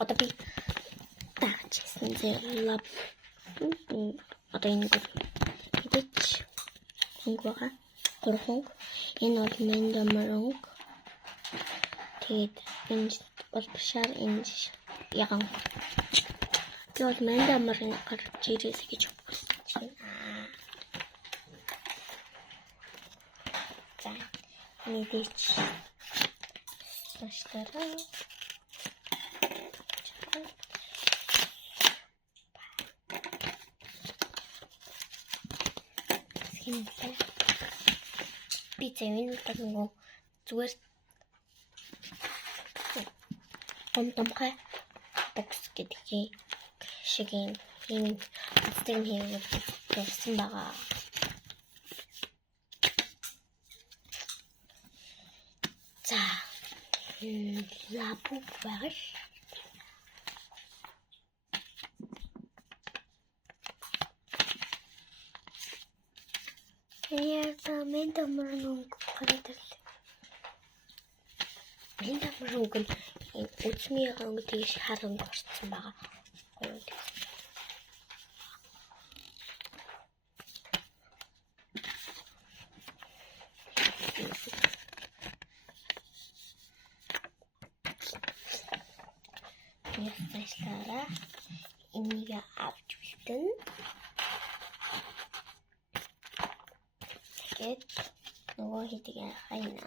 Одоо би таачсан зэрлэг одоо энэ гэж хөнгөга 3 хөнгө. Энэ бол мандамронг. Тэгээд энэ бол башаар энэ яган. Би бол мандамронг гарч ирээс гэж бодсон. За мэдээч таштараа би зэвэн гэдэг зүгээр томхой бокс гэдэг шиг ийм ацтэг хийгээд тавьсан байгаа. За лапу багш яа мандамронг гараад мандамронг үсмийн хонг тийш харан орсон байгаа. Ясташтара энийг авч үлдэн. Тэгээд нөгөө хэдийг хайна.